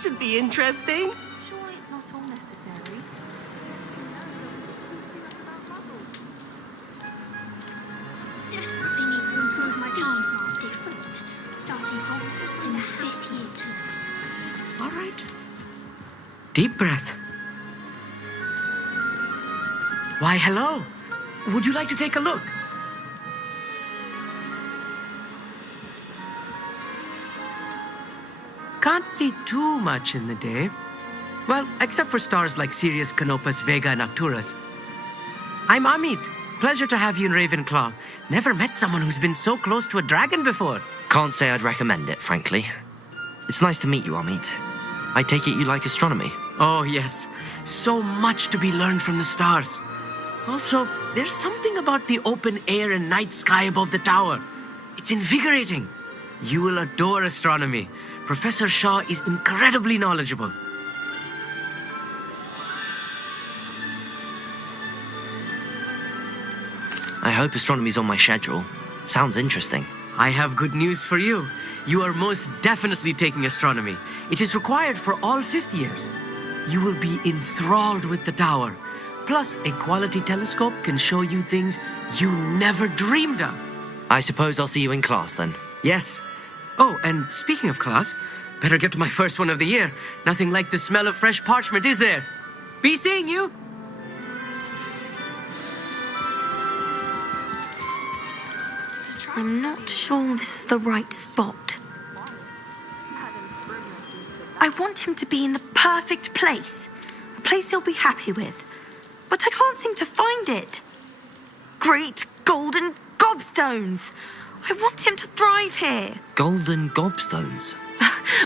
This should be interesting. Surely it's not all necessary. Desperately need to improve my talent. Different. Starting Hogwarts in the 5th year term. All right. Deep breath. Why, hello. Would you like to take a look? Can't see too much in the day. Well, except for stars like Sirius, Canopus, Vega, and Arcturus. I'm Amit. Pleasure to have you in Ravenclaw. Never met someone who's been so close to a dragon before. Can't say I'd recommend it, frankly. It's nice to meet you, Amit. I take it you like astronomy. Oh, yes. So much to be learned from the stars. Also, there's something about the open air and night sky above the tower. It's invigorating. You will adore astronomy. Professor Shaw is incredibly knowledgeable. I hope astronomy's on my schedule. Sounds interesting. I have good news for you. You are most definitely taking astronomy. It is required for all 5th years. You will be enthralled with the tower. Plus, a quality telescope can show you things you never dreamed of. I suppose I'll see you in class then. Yes. Oh, and speaking of class, better get to my first one of the year. Nothing like the smell of fresh parchment, is there? Be seeing you. I'm not sure this is the right spot. I want him to be in the perfect place. A place he'll be happy with. But I can't seem to find it. Great golden gobstones! I want him to thrive here. Golden gobstones?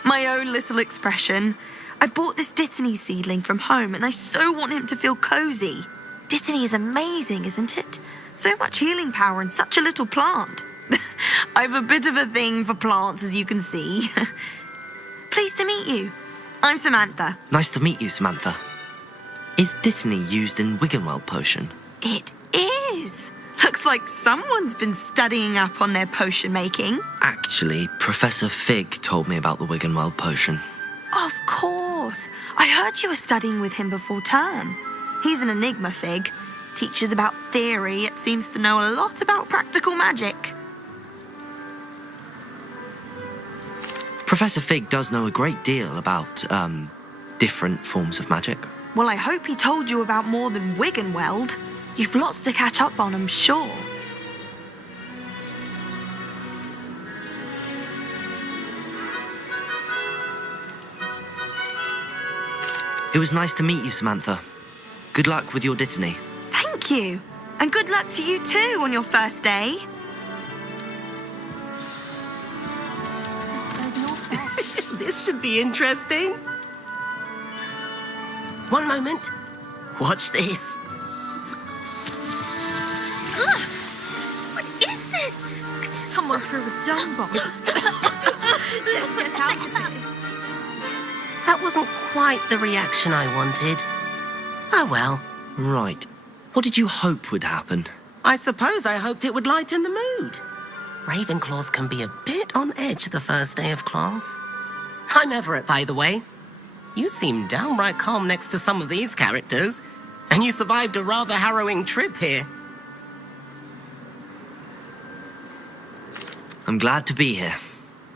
My own little expression. I bought this Dittany seedling from home and I so want him to feel cozy. Dittany is amazing, isn't it? So much healing power in such a little plant. I've a bit of a thing for plants, as you can see. Pleased to meet you. I'm Samantha. Nice to meet you, Samantha. Is Dittany used in Wiggenweld potion? It is. Looks like someone's been studying up on their potion making. Actually, Professor Fig told me about the Wiggenweld potion. Of course. I heard you were studying with him before term. He's an enigma, Fig. Teaches about theory, yet seems to know a lot about practical magic. Professor Fig does know a great deal about, different forms of magic. Well, I hope he told you about more than Wiggenweld. You've lots to catch up on, I'm sure. It was nice to meet you, Samantha. Good luck with your Dittany. Thank you. And good luck to you too on your first day. I suppose you're fresh. This should be interesting. One moment. Watch this. Ugh! What is this? Someone threw a dung bomb. Let's get out of here. That wasn't quite the reaction I wanted. Oh well. Right. What did you hope would happen? I suppose I hoped it would lighten the mood. Ravenclaws can be a bit on edge the first day of class. I'm Everett, by the way. You seem downright calm next to some of these characters, and you survived a rather harrowing trip here. I'm glad to be here.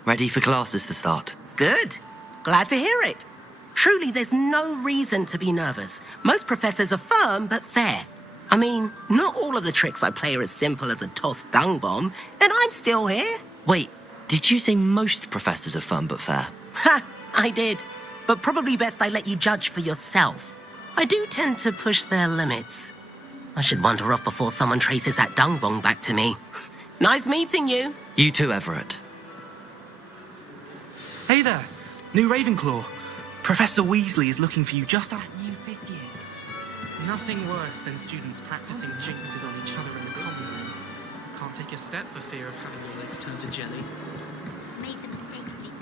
Ready for classes to start. Good. Glad to hear it. Truly, there's no reason to be nervous. Most professors are firm but fair. I mean, not all of the tricks I play are as simple as a tossed dung bomb, and I'm still here. Wait, did you say most professors are fun but fair? Ha! I did. But probably best I let you judge for yourself. I do tend to push their limits. I should wander off before someone traces that dung bomb back to me. Nice meeting you. You too, Everett. Hey there, new Ravenclaw. Professor Weasley is looking for you just at new 5th year. Nothing worse than students practicing jinxes on each other in the common room. Can't take a step for fear of having your legs turn to jelly. Made the mistake of being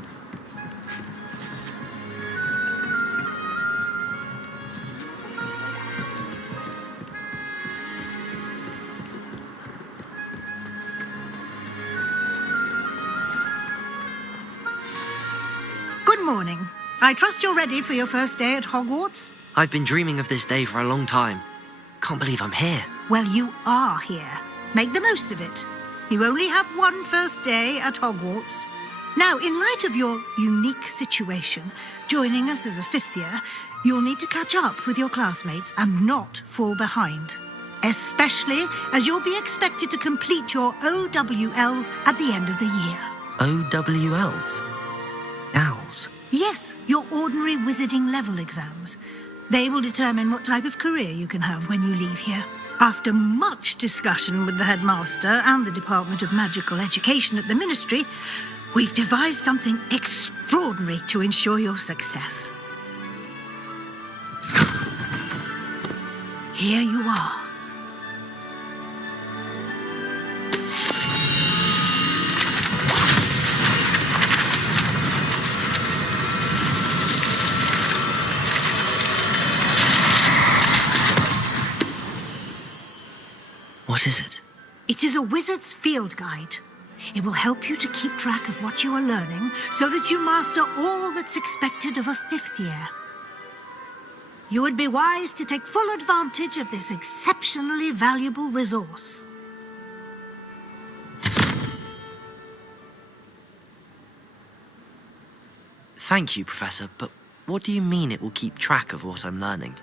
Good morning. I trust you're ready for your first day at Hogwarts? I've been dreaming of this day for a long time. Can't believe I'm here. Well, you are here. Make the most of it. You only have one first day at Hogwarts. Now, in light of your unique situation, joining us as a fifth year, you'll need to catch up with your classmates and not fall behind. Especially as you'll be expected to complete your OWLs at the end of the year. OWLs? Owls? Yes, your ordinary wizarding level exams. They will determine what type of career you can have when you leave here. After much discussion with the headmaster and the Department of Magical Education at the Ministry, we've devised something extraordinary to ensure your success. Here you are. What is it? It is a wizard's field guide. It will help you to keep track of what you are learning so that you master all that's expected of a fifth year. You would be wise to take full advantage of this exceptionally valuable resource. Thank you, Professor, but what do you mean it will keep track of what I'm learning?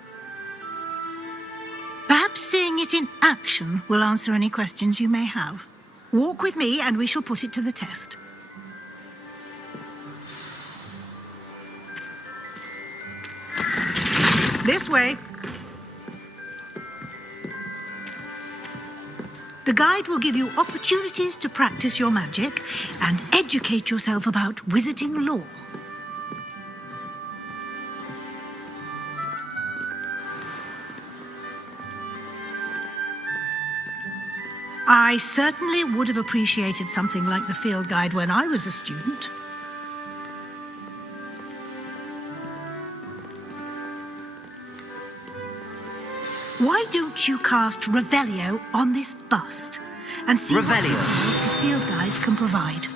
Perhaps seeing it in action will answer any questions you may have. Walk with me and we shall put it to the test. This way. The guide will give you opportunities to practice your magic and educate yourself about wizarding lore. I certainly would have appreciated something like the field guide when I was a student. Why don't you cast Revelio on this bust and see what Revelio? details the field guide can provide?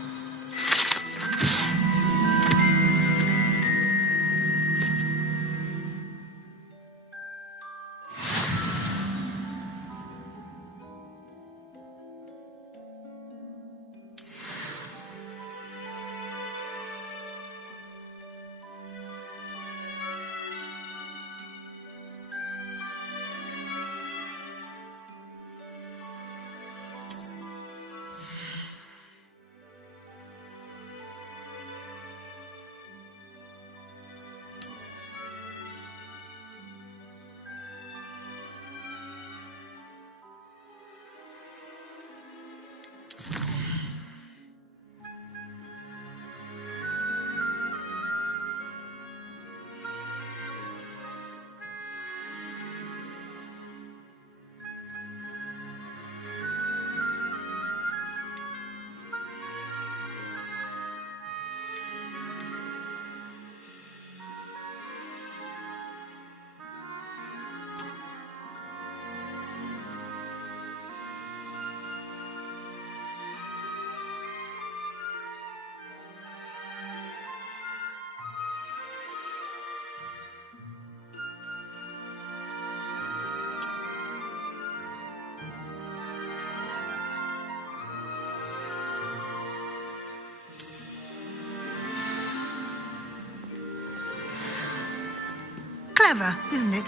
Clever, isn't it?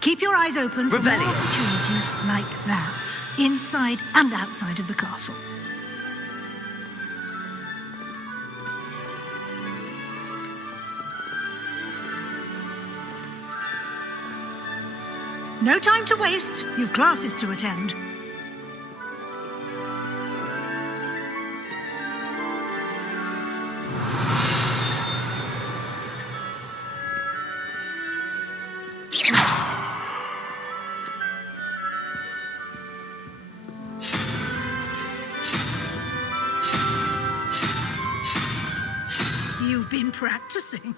Keep your eyes open for more Revelio. opportunities like that, inside and outside of the castle. No time to waste. You've classes to attend. You've been practicing.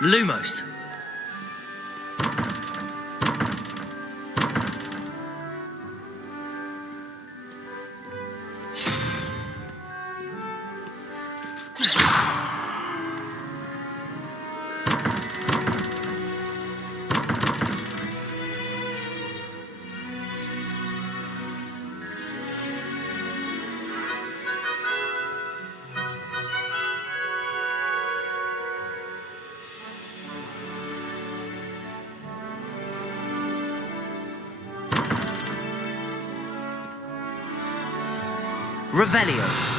Lumos. Revelio.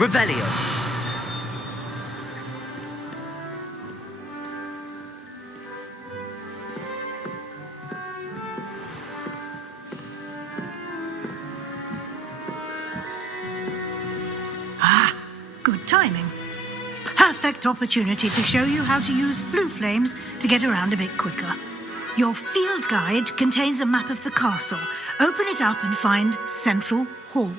Revelio. Ah, good timing. Perfect opportunity to show you how to use flue flames to get around a bit quicker. Your field guide contains a map of the castle. Open it up and find Central Hall.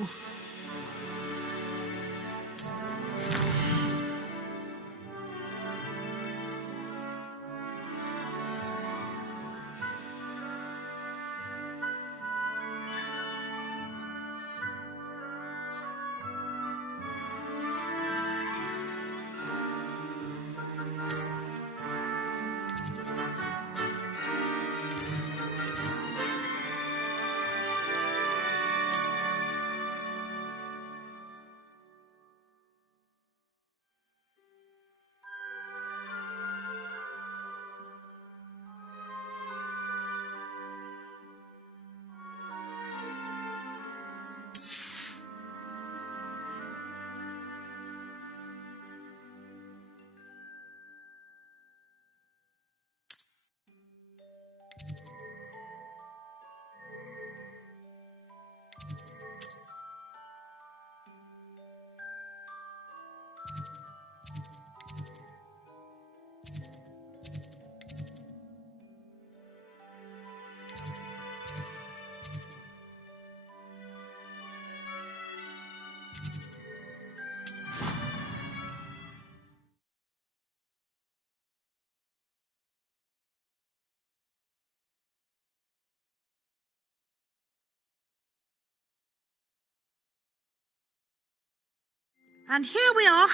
And here we are.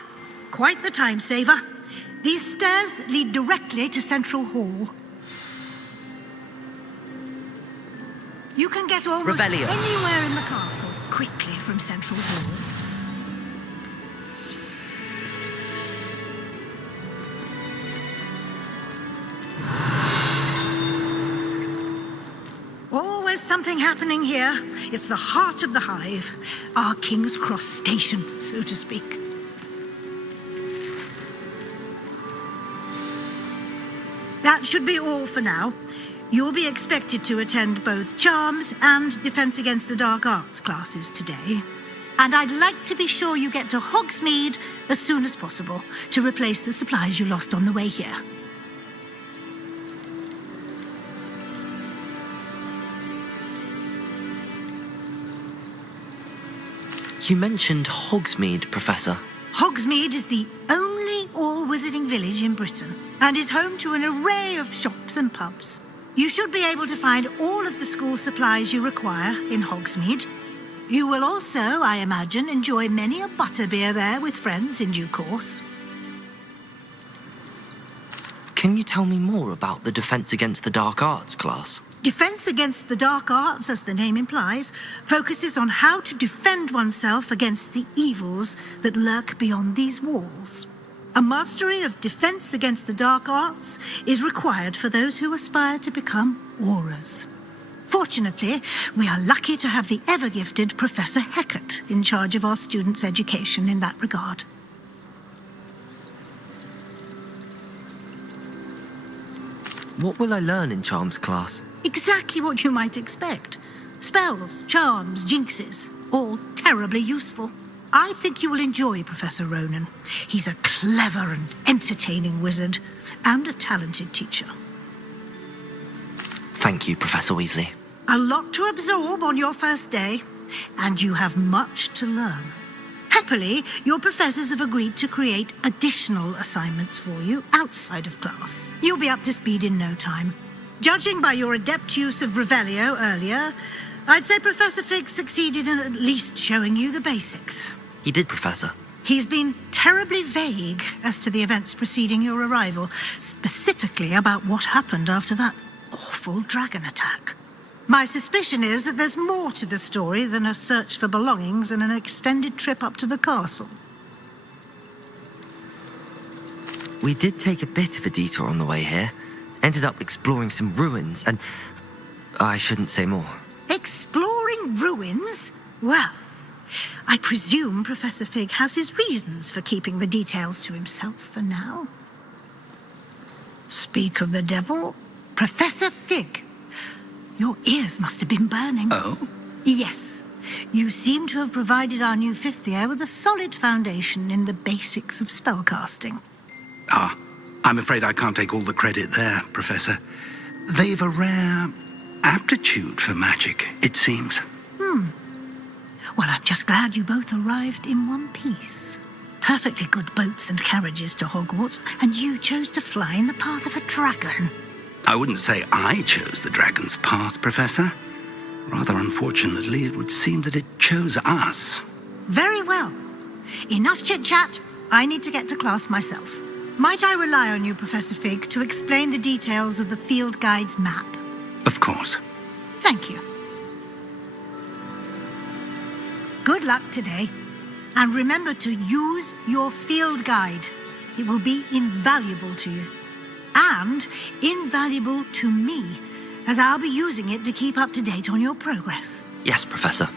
Quite the time saver. These stairs lead directly to Central Hall. You can get almost Revelio. anywhere in the castle quickly from Central Hall. Always something happening here. It's the heart of the hive. Our King's Cross station, so to speak. That should be all for now. You'll be expected to attend both Charms and Defense Against the Dark Arts classes today. And I'd like to be sure you get to Hogsmeade as soon as possible to replace the supplies you lost on the way here. You mentioned Hogsmeade, Professor. Hogsmeade is the only all-wizarding village in Britain and is home to an array of shops and pubs. You should be able to find all of the school supplies you require in Hogsmeade. You will also, I imagine, enjoy many a butterbeer there with friends in due course. Can you tell me more about the Defense Against the Dark Arts class? Defense Against the Dark Arts, as the name implies, focuses on how to defend oneself against the evils that lurk beyond these walls. A mastery of Defense Against the Dark Arts is required for those who aspire to become Aurors. Fortunately, we are lucky to have the ever-gifted Professor Heckert in charge of our students' education in that regard. What will I learn in Charms class? Exactly what you might expect. Spells, charms, jinxes, all terribly useful. I think you will enjoy Professor Ronan. He's a clever and entertaining wizard, and a talented teacher. Thank you, Professor Weasley. A lot to absorb on your first day, and you have much to learn. Happily, your professors have agreed to create additional assignments for you outside of class. You'll be up to speed in no time. Judging by your adept use of Revelio earlier, I'd say Professor Fig succeeded in at least showing you the basics. He did, Professor. He's been terribly vague as to the events preceding your arrival, specifically about what happened after that awful dragon attack. My suspicion is that there's more to the story than a search for belongings and an extended trip up to the castle. We did take a bit of a detour on the way here. Ended up exploring some ruins, and I shouldn't say more. Exploring ruins? Well, I presume Professor Fig has his reasons for keeping the details to himself for now. Speak of the devil, Professor Fig. Your ears must have been burning. Oh? Yes. You seem to have provided our new fifth year with a solid foundation in the basics of spellcasting. Ah, I'm afraid I can't take all the credit there, Professor. They've a rare aptitude for magic, it seems. Well, I'm just glad you both arrived in one piece. Perfectly good boats and carriages to Hogwarts, and you chose to fly in the path of a dragon. I wouldn't say I chose the dragon's path, Professor. Rather unfortunately, it would seem that it chose us. Very well. Enough chit-chat. I need to get to class myself. Might I rely on you, Professor Fig, to explain the details of the field guide's map? Of course. Thank you. Good luck today. And remember to use your field guide. It will be invaluable to you. And invaluable to me, as I'll be using it to keep up to date on your progress. Yes, Professor.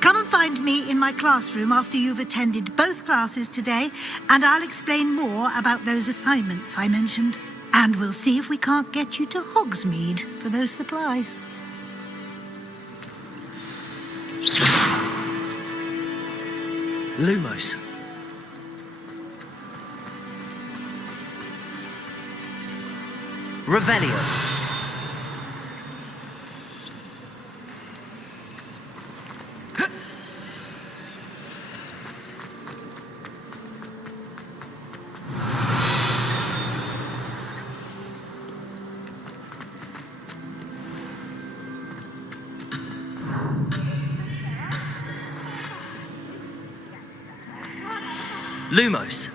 Come and find me in my classroom after you've attended both classes today, and I'll explain more about those assignments I mentioned. And we'll see if we can't get you to Hogsmeade for those supplies. Lumos. Revelio. Lumos.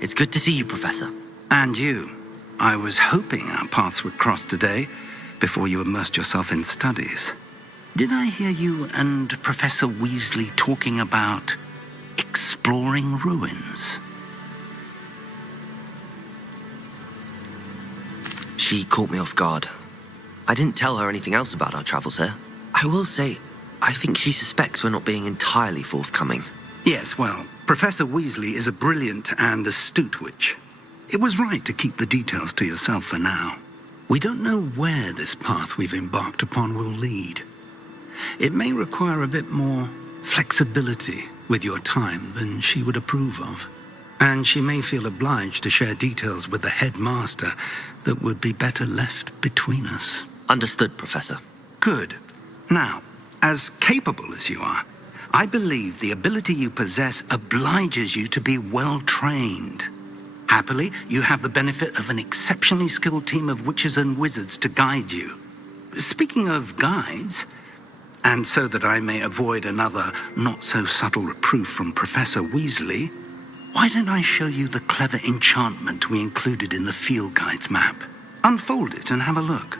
It's good to see you, Professor. And you. I was hoping our paths would cross today, before you immersed yourself in studies. Did I hear you and Professor Weasley talking about exploring ruins? She caught me off guard. I didn't tell her anything else about our travels here. I will say, I think she suspects we're not being entirely forthcoming. Yes, well, Professor Weasley is a brilliant and astute witch. It was right to keep the details to yourself for now. We don't know where this path we've embarked upon will lead. It may require a bit more flexibility with your time than she would approve of. And she may feel obliged to share details with the headmaster that would be better left between us. Understood, Professor. Good. Now, as capable as you are, I believe the ability you possess obliges you to be well trained. Happily, you have the benefit of an exceptionally skilled team of witches and wizards to guide you. Speaking of guides, and so that I may avoid another not-so-subtle reproof from Professor Weasley, why don't I show you the clever enchantment we included in the field guide's map? Unfold it and have a look.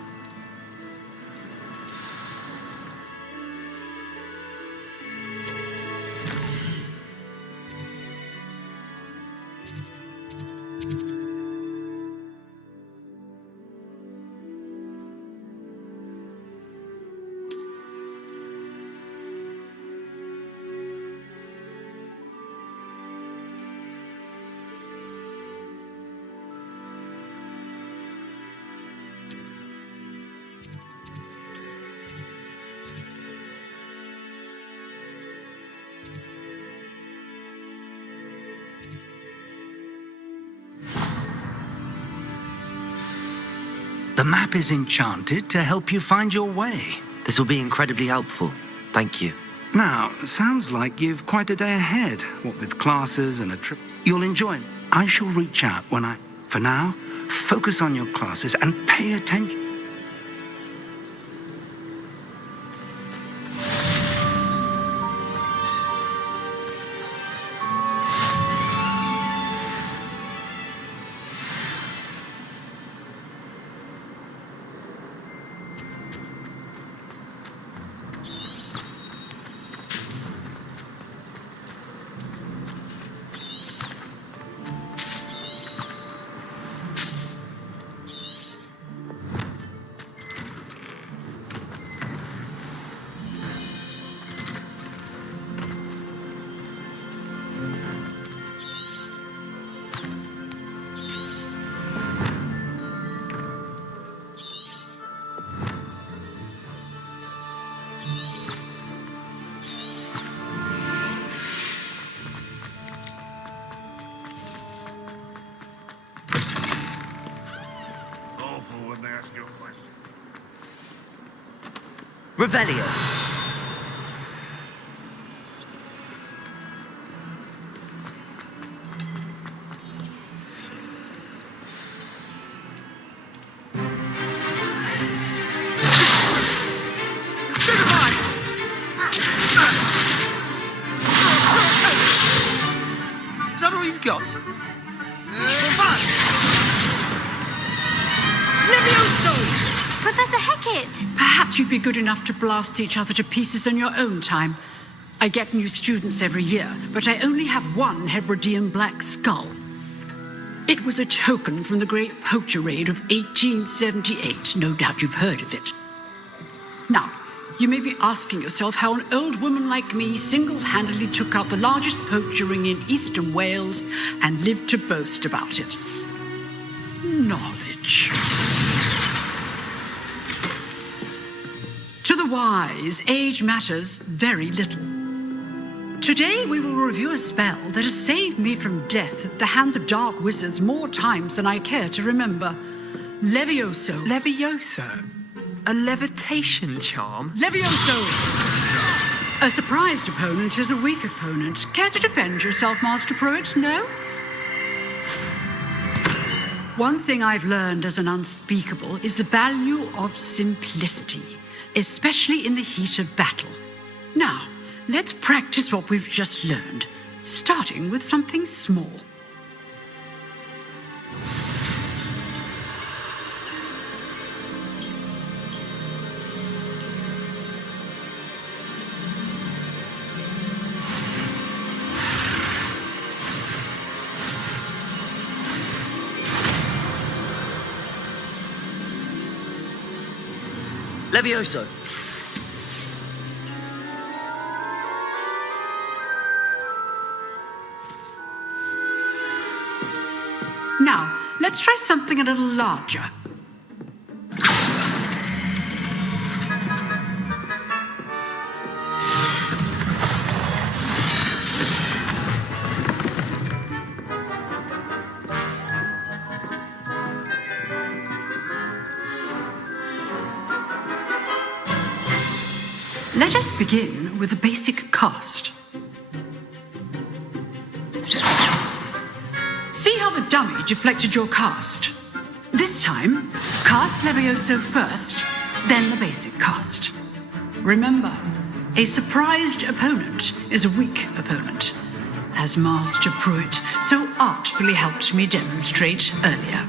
The map is enchanted to help you find your way. This will be incredibly helpful. Thank you. Now, sounds like you've quite a day ahead, what with classes and a trip. You'll enjoy it. I shall reach out when I... For now, focus on your classes and pay attention. Revelio. Is that all you've got? Professor Hecat! Perhaps you'd be good enough to blast each other to pieces in your own time. I get new students every year, but I only have one Hebridean black skull. It was a token from the Great Poacher Raid of 1878. No doubt you've heard of it. Now, you may be asking yourself how an old woman like me single-handedly took out the largest poacher ring in eastern Wales and lived to boast about it. Knowledge. To the wise, age matters very little. Today we will review a spell that has saved me from death at the hands of dark wizards more times than I care to remember. Levioso. Levioso? A levitation charm? Levioso! A surprised opponent is a weak opponent. Care to defend yourself, Master Pruitt? No? One thing I've learned as an unspeakable is the value of simplicity, especially in the heat of battle. Now, let's practice what we've just learned, starting with something small. Levioso. Now, let's try something a little larger. Let us begin with the basic cast. See how the dummy deflected your cast? This time, cast Levioso first, then the basic cast. Remember, a surprised opponent is a weak opponent, as Master Pruitt so artfully helped me demonstrate earlier.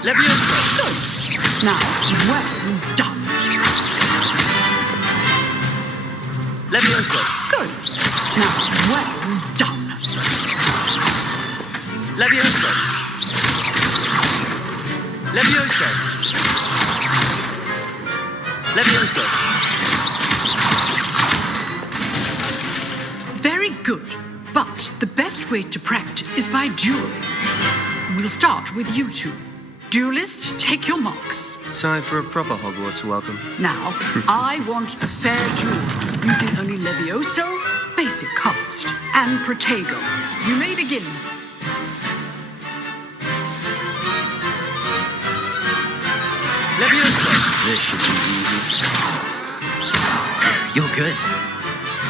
Leviosa! Good. Now, well done. Leviosa! Good. Now, well done. Leviosa! Leviosa! Leviosa! Very good. But the best way to practice is by dueling. We'll start with you two. Duelists, take your marks. Time for a proper Hogwarts welcome. Now, I want a fair duel, using only Levioso, basic cast, and Protego. You may begin. Leviosa! This should be easy. You're good.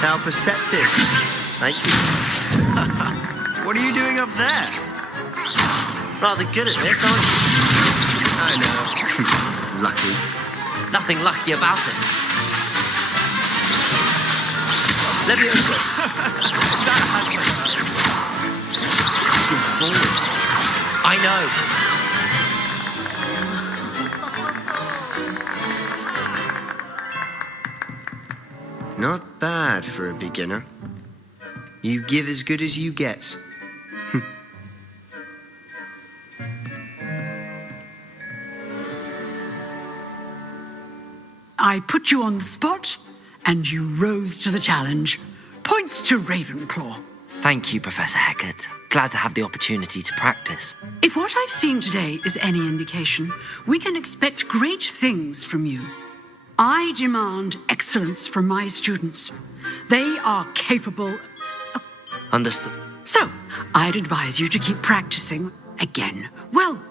How perceptive. Thank you. What are you doing up there? Rather good at this, aren't you? I know. Lucky. Nothing lucky about it. Leviosa! Good forward. I know. Not bad for a beginner. You give as good as you get. I put you on the spot, and you rose to the challenge. Points to Ravenclaw. Thank you, Professor Hecat. Glad to have the opportunity to practice. If what I've seen today is any indication, we can expect great things from you. I demand excellence from my students. They are capable. Understood. So, I'd advise you to keep practicing again. Well,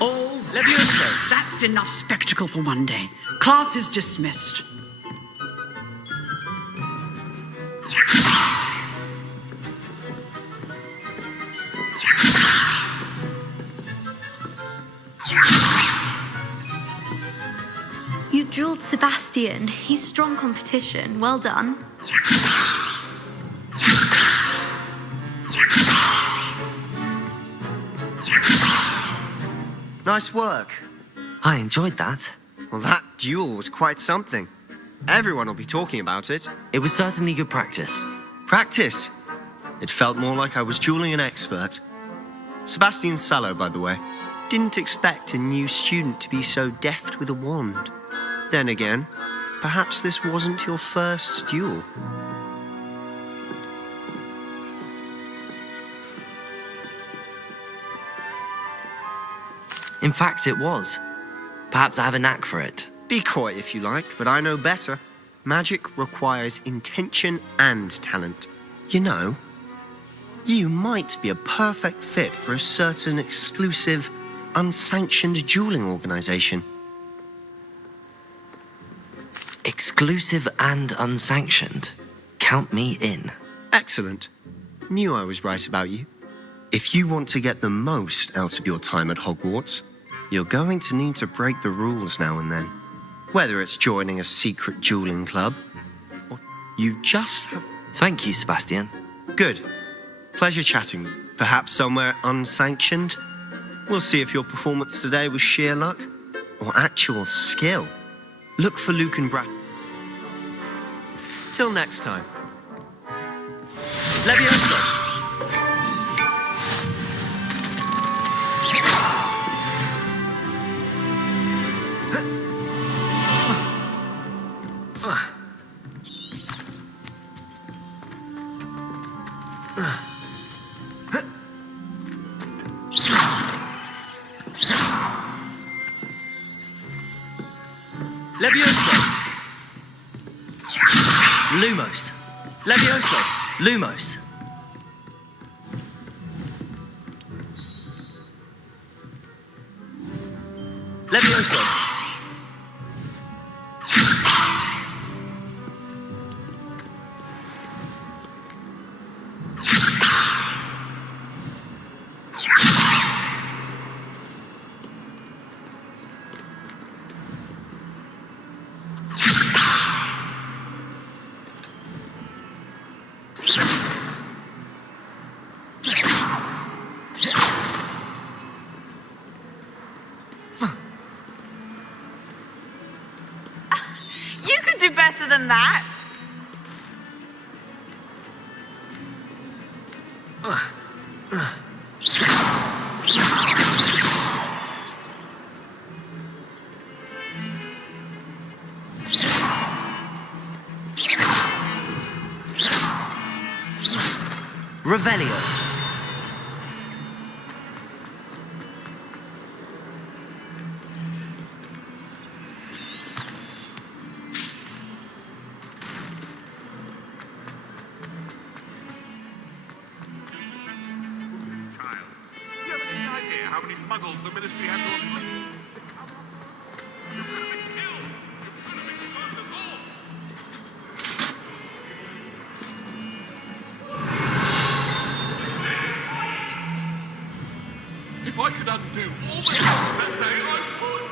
all Leviosa! that's enough spectacle for one day. Class is dismissed. You drilled Sebastian. He's strong competition. Well done. Nice work. I enjoyed that. Well, that duel was quite something. Everyone will be talking about it. It was certainly good practice. Practice. It felt more like I was dueling an expert. Sebastian Sallow, by the way. Didn't expect a new student to be so deft with a wand. Then again, perhaps this wasn't your first duel. In fact, it was. Perhaps I have a knack for it. Be coy if you like, but I know better. Magic requires intention and talent. You know, you might be a perfect fit for a certain exclusive, unsanctioned dueling organization. Exclusive and unsanctioned. Count me in. Excellent. Knew I was right about you. If you want to get the most out of your time at Hogwarts, you're going to need to break the rules now and then. Whether it's joining a secret dueling club, or you just have... Thank you, Sebastian. Good. Pleasure chatting. Perhaps somewhere unsanctioned? We'll see if your performance today was sheer luck or actual skill. Look for Luke and Brad. Till next time. Leviosa! Leviosa! Lumos! Leviosa! Lumos! Leviosa! You could do better than that. Revelio. Do you have any idea how many muggles the Ministry had to afflict? You could have been killed! You could have exposed us all! If I could undo all the hell that day, I would!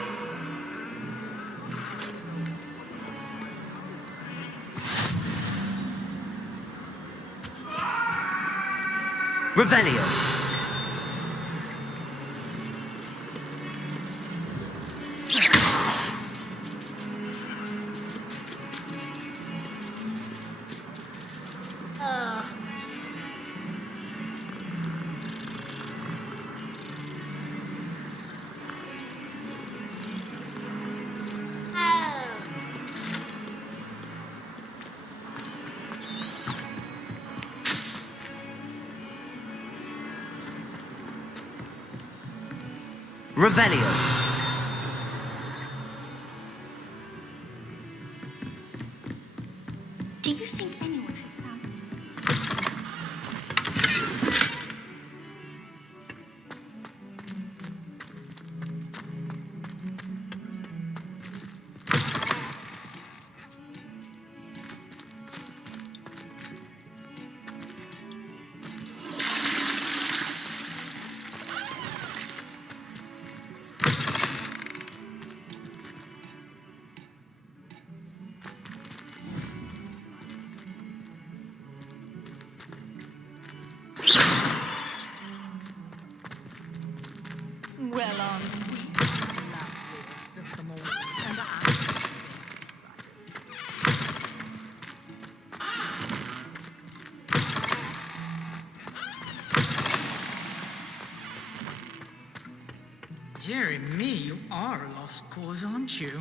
Revelio. Revelio. Do you think anyone has found Well, aren't we? Dearie me, you are a lost cause, aren't you?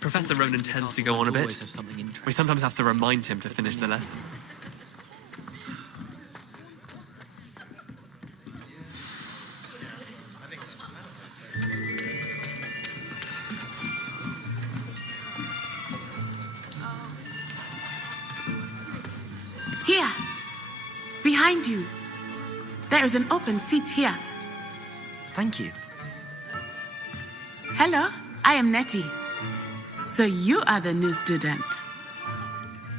Professor Ronan tends to go on a bit. We sometimes have to remind him to finish the lesson. Here, behind you. There is an open seat here. Thank you. Hello, I am Nettie. So you are the new student.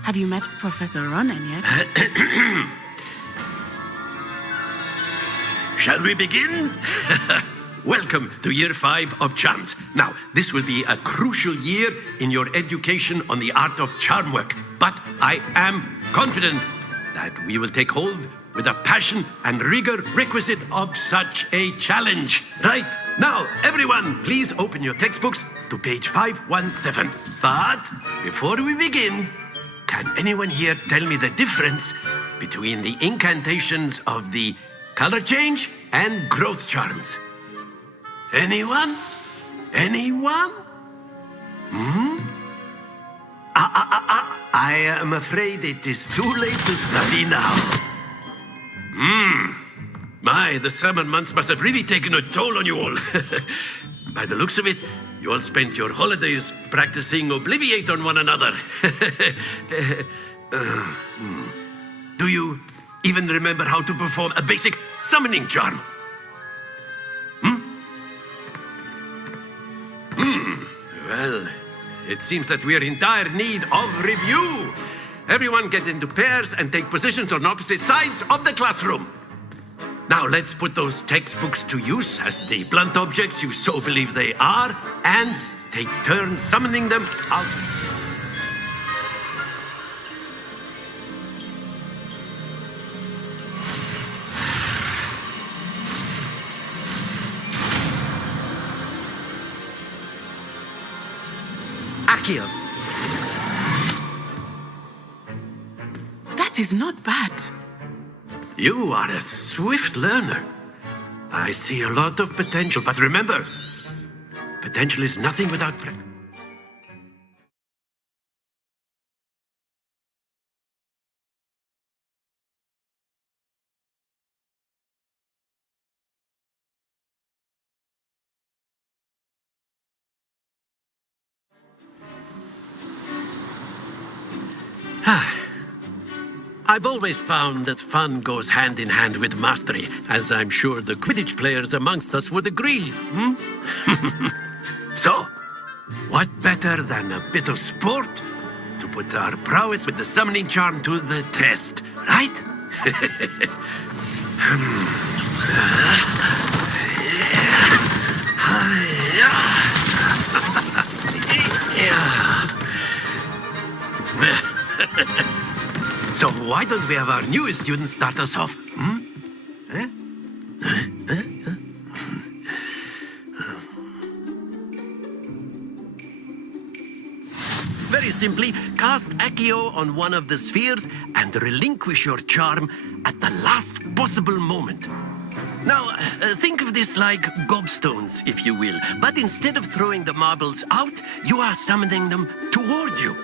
Have you met Professor Ronan yet? Shall we begin? Welcome to Year 5 of Charms. Now, this will be a crucial year in your education on the art of charm work, but I am confident that we will take hold with the passion and rigor requisite of such a challenge. Right, now, everyone, please open your textbooks to page 517. But before we begin, can anyone here tell me the difference between the incantations of the color change and growth charms? Anyone? Anyone? I am afraid it is too late to study now. My, the summer months must have really taken a toll on you all. By the looks of it, you all spent your holidays practicing Obliviate on one another. Do you even remember how to perform a basic summoning charm? Well, it seems that we are in dire need of review. Everyone get into pairs and take positions on opposite sides of the classroom. Now let's put those textbooks to use as the blunt objects you so believe they are, and take turns summoning them out. Accio! That is not bad. You are a swift learner. I see a lot of potential, but remember, potential is nothing without practice. I've always found that fun goes hand in hand with mastery, as I'm sure the Quidditch players amongst us would agree. So, what better than a bit of sport to put our prowess with the summoning charm to the test, right? So why don't we have our newest student start us off? Very simply, cast Accio on one of the spheres and relinquish your charm at the last possible moment. Now, think of this like gobstones, if you will, but instead of throwing the marbles out, you are summoning them toward you.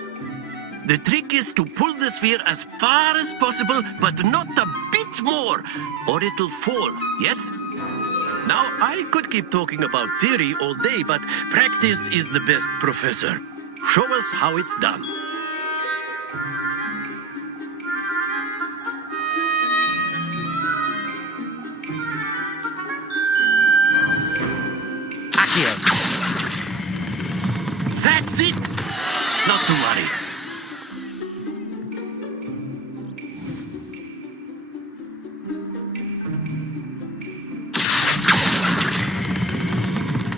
The trick is to pull the sphere as far as possible, but not a bit more, or it'll fall, yes? Now, I could keep talking about theory all day, but practice is the best professor. Show us how it's done. Accio! That's it! Not to worry.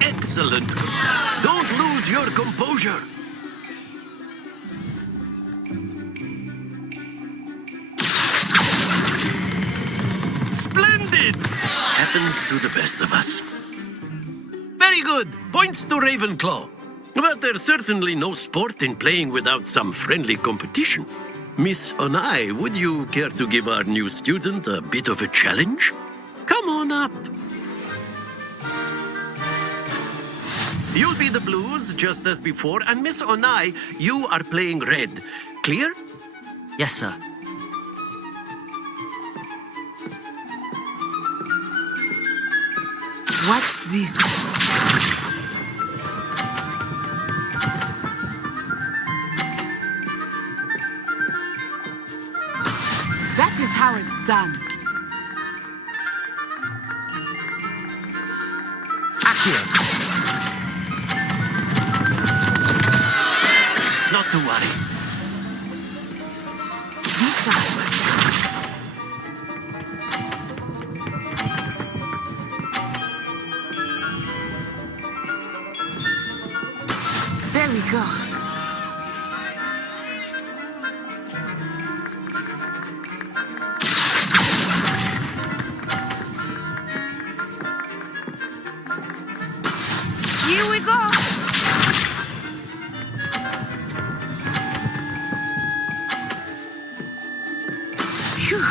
Excellent. Don't lose your composure. Splendid! Happens to the best of us. Very good. Points to Ravenclaw. But there's certainly no sport in playing without some friendly competition. Miss Onai, would you care to give our new student a bit of a challenge? Come on up. You'll be the blues, just as before, and Miss Onai, you are playing red. Clear? Yes, sir. Watch this. That is how it's done. Accio! Not to worry. Be sharp. There we go. Here we go. Phew.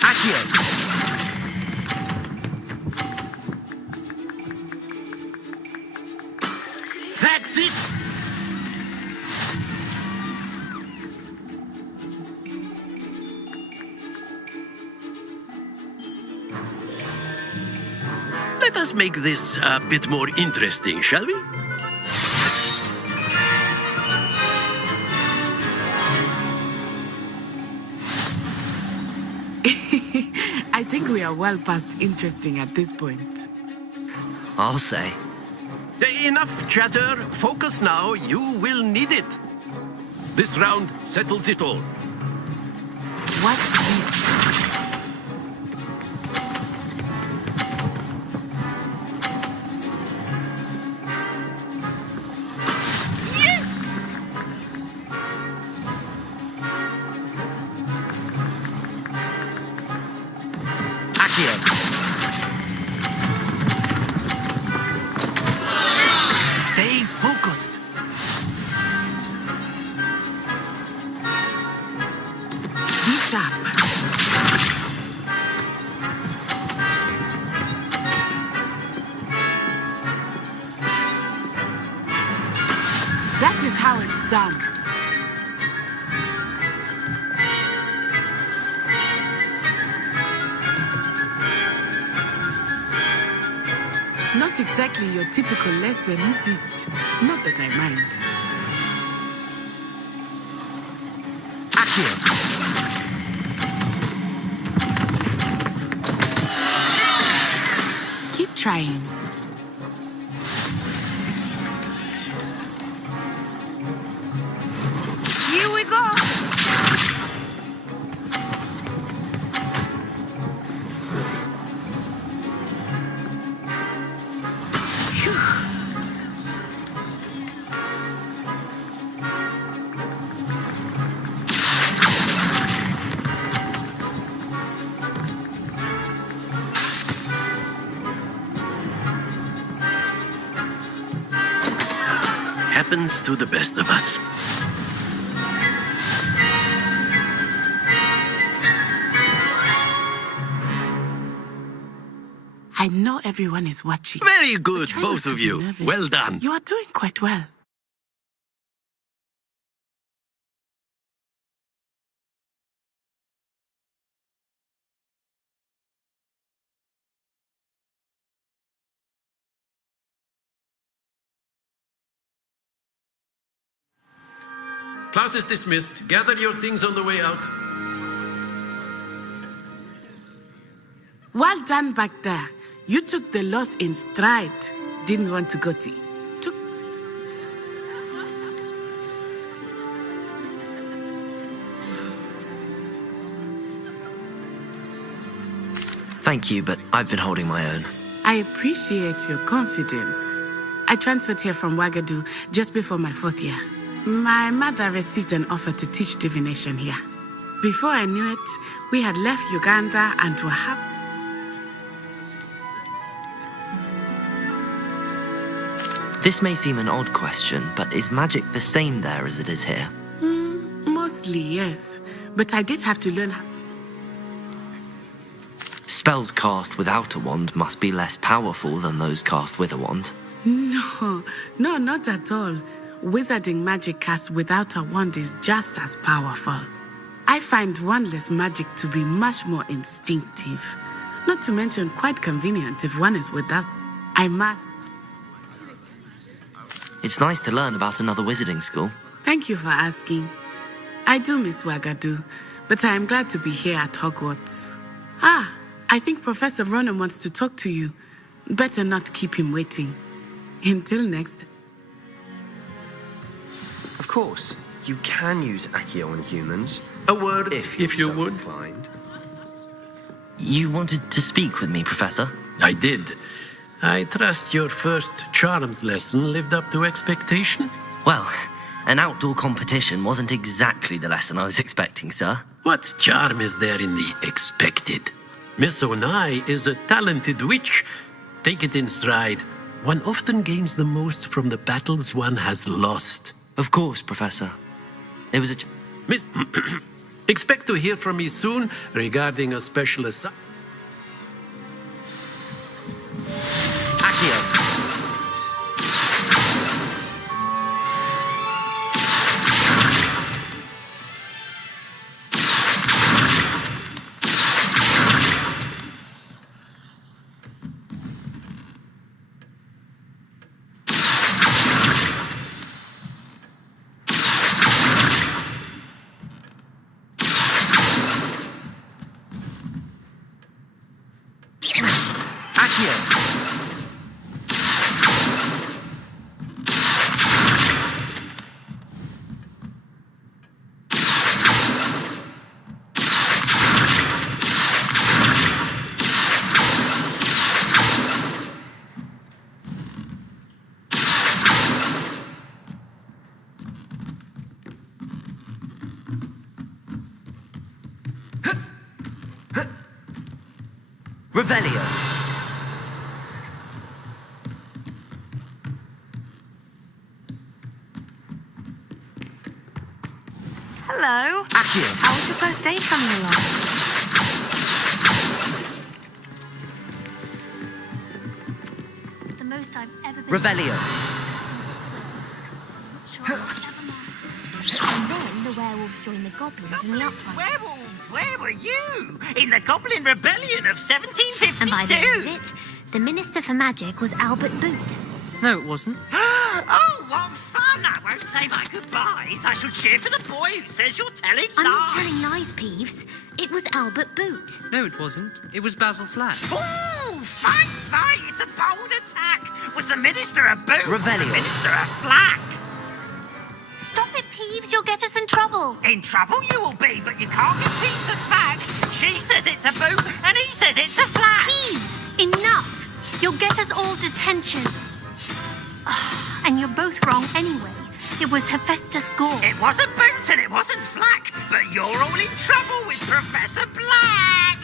Accio! That's it! Let us make this a bit more interesting, shall we? I think we are well past interesting at this point. I'll say. Enough chatter. Focus now. You will need it. This round settles it all. Watch this. Accio! Stay focused! Be sharp. That is how it's done. Not exactly your typical lesson, is it? Not that I mind. Accio! Keep trying. Here we go. Phew. Happens to the best of us. I know everyone is watching. Very good, Try both not to of be you. nervous. Well done. You are doing quite well. Class is dismissed. Gather your things on the way out. Well done back there. You took the loss in stride. Didn't want to go to. Thank you, but I've been holding my own. I appreciate your confidence. I transferred here from Ouagadougou just before my 4th year. My mother received an offer to teach divination here. Before I knew it, we had left Uganda and were happy. This may seem an odd question, but is magic the same there as it is here? Mostly, yes. But I did have to learn how. Spells cast without a wand must be less powerful than those cast with a wand. No, not at all. Wizarding magic cast without a wand is just as powerful. I find wandless magic to be much more instinctive. Not to mention quite convenient if one is without. I must. It's nice to learn about another wizarding school. Thank you for asking. I do miss Ouagadougou, but I am glad to be here at Hogwarts. I think Professor Ronan wants to talk to you. Better not keep him waiting. Until next. Of course, you can use Accio on humans. A word, if you so would. inclined. You wanted to speak with me, Professor? I did. I trust your first charms lesson lived up to expectation? Well, an outdoor competition wasn't exactly the lesson I was expecting, sir. What charm is there in the expected? Miss Onai is a talented witch. Take it in stride. One often gains the most from the battles one has lost. Of course, Professor. It was a... Miss... Expect to hear from me soon regarding a special assignment. Accio! Revelio. Hello. Accio. How was your first day coming along? The most I've ever been. Revelio. And then the werewolves joined the goblins in the uprising. Werewolves, where were you? In the Goblin Rebellion of 1752. And by the end of it, the Minister for Magic was Albert Boot. No, it wasn't. Oh, what fun! I won't say my goodbyes. I shall cheer for the boy who says you're telling I'm not lies. telling lies, Peeves. It was Albert Boot. No, it wasn't. It was Basil Flack. Ooh, fight! It's a bold attack. Was the Minister a boot? Revelio. The Minister a flack? Stop it, Peeves. You'll get us in trouble. In trouble you will be, but you can't get Peeves a smack. She says it's a boot, and he says it's a flack. Peeves, enough. You'll get us all detention. And you're both wrong anyway. It was Hephaestus Gore. It wasn't boot and it wasn't flack, but you're all in trouble with Professor Black.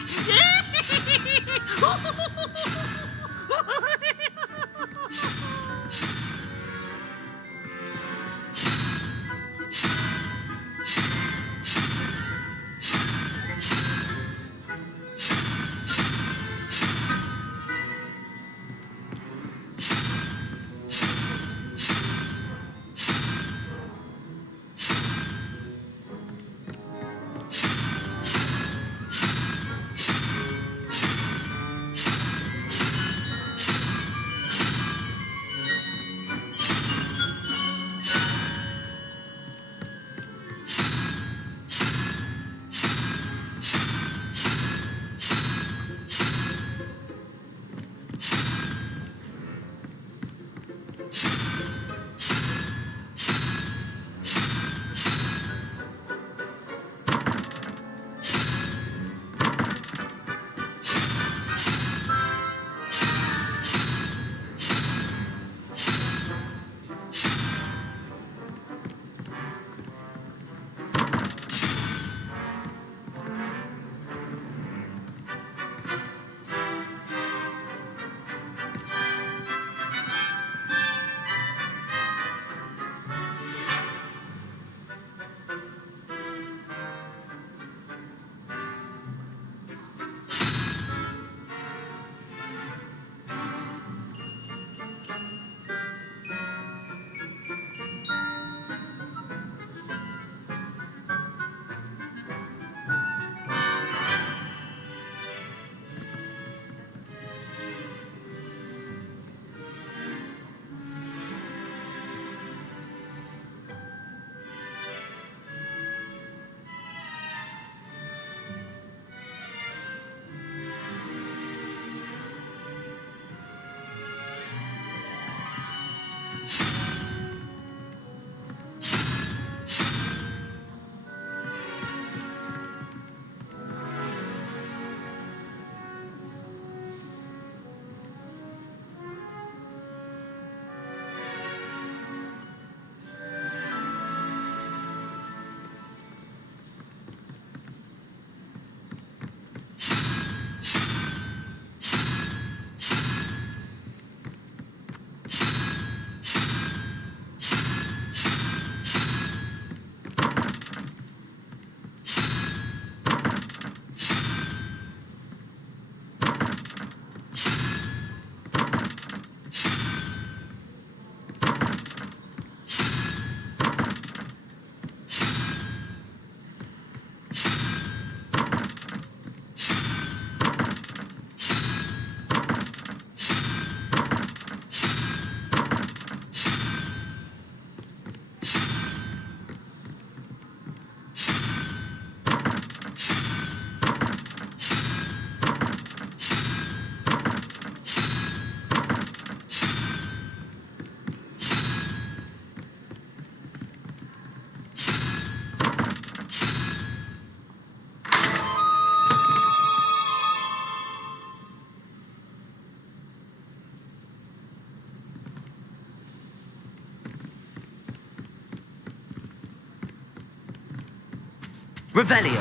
Revelio.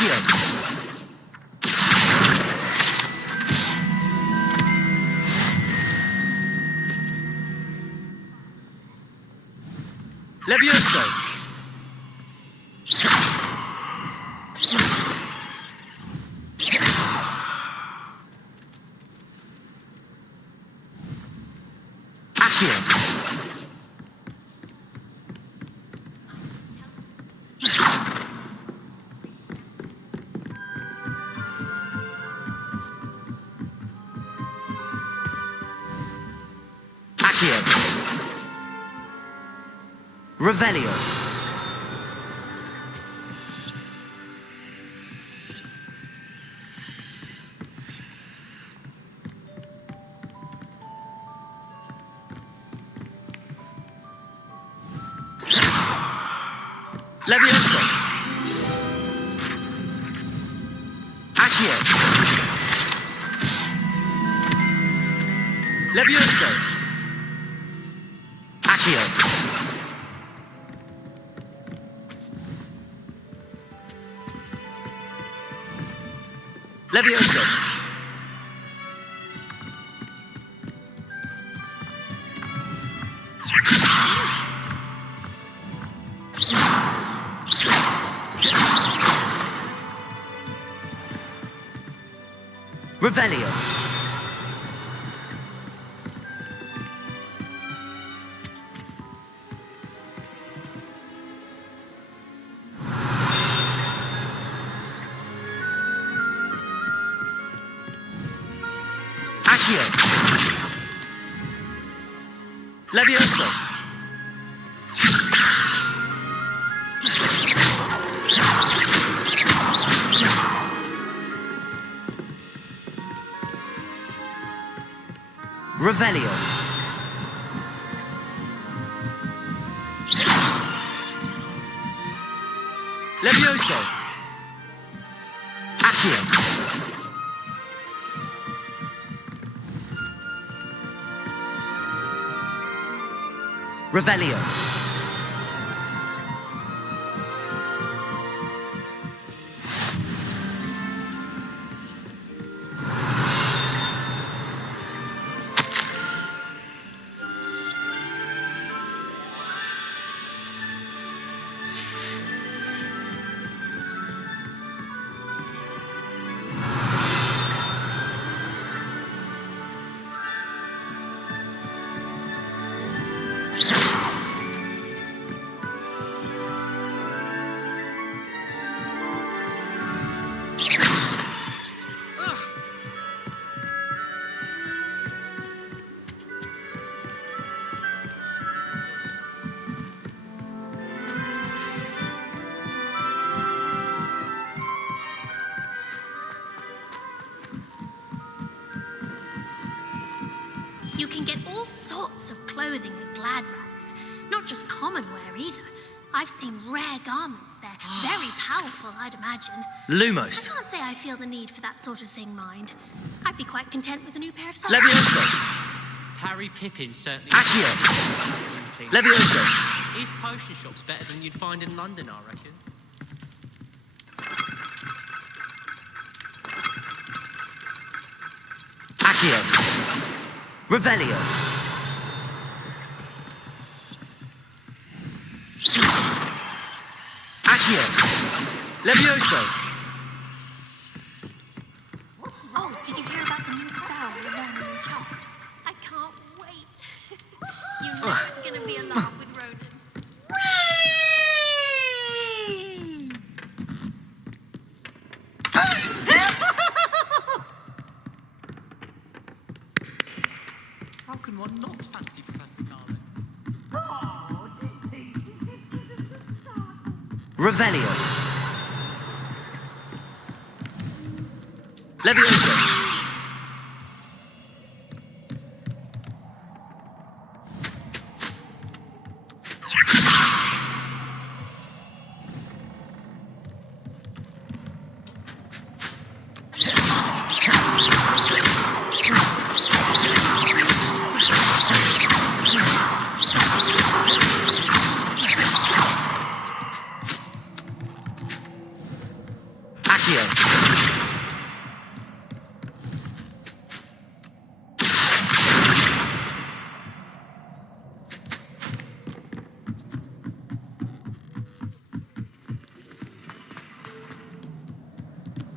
Accio. Levioso. Accio. Accio. Revelio. Levioso. Accio. Levioso. Accio. Levioso. Revelio. Accio. Levioso. Revelio. Levioso. Accio. Revelio. You can get all sorts of clothing at Glad Rags. Not just common wear either. I've seen rare garments there. Very powerful, I'd imagine. Lumos. I can't say I feel the need for that sort of thing, mind. I'd be quite content with a new pair of socks. Levioso. Harry Pippin certainly. Accio. Levioso. His potion shop's better than you'd find in London, I reckon. Accio. Revelio. Accio. Levioso. Oh, did you hear about the new style we're learning in Charles? I can't wait. You know it's gonna be a laugh with Ronan. How can one not fancy Professor Darwin? Revelio. Levioso. Accio.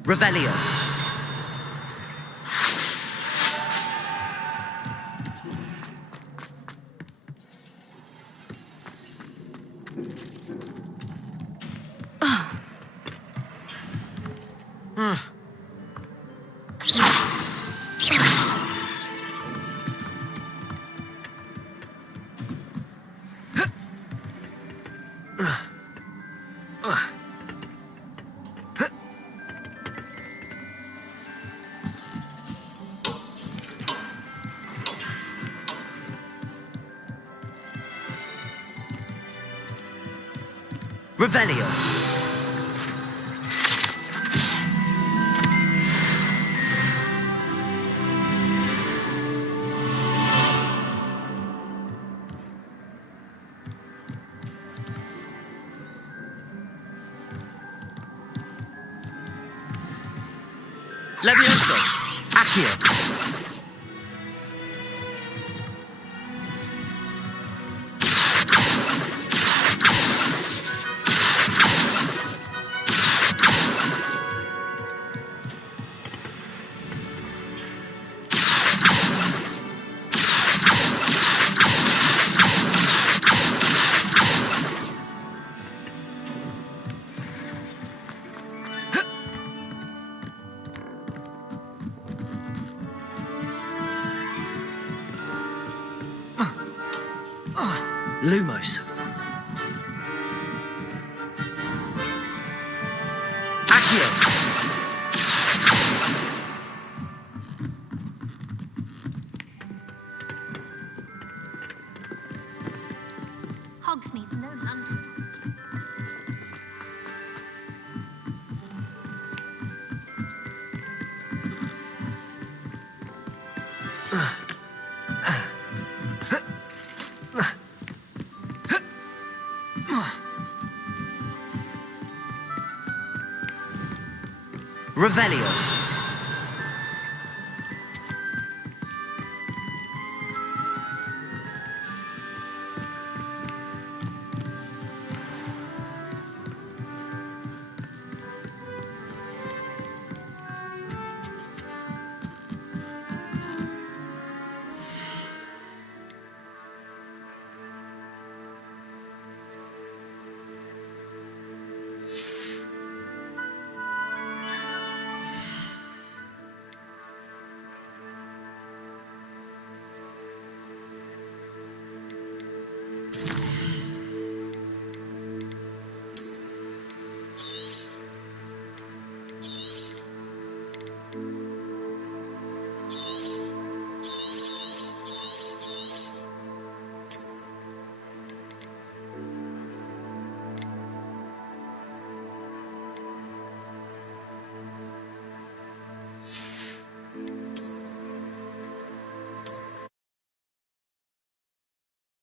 Revelio. Revelio. Levioso. Accio. Lumos. Accio. Hogsmeade, no London. Revelio.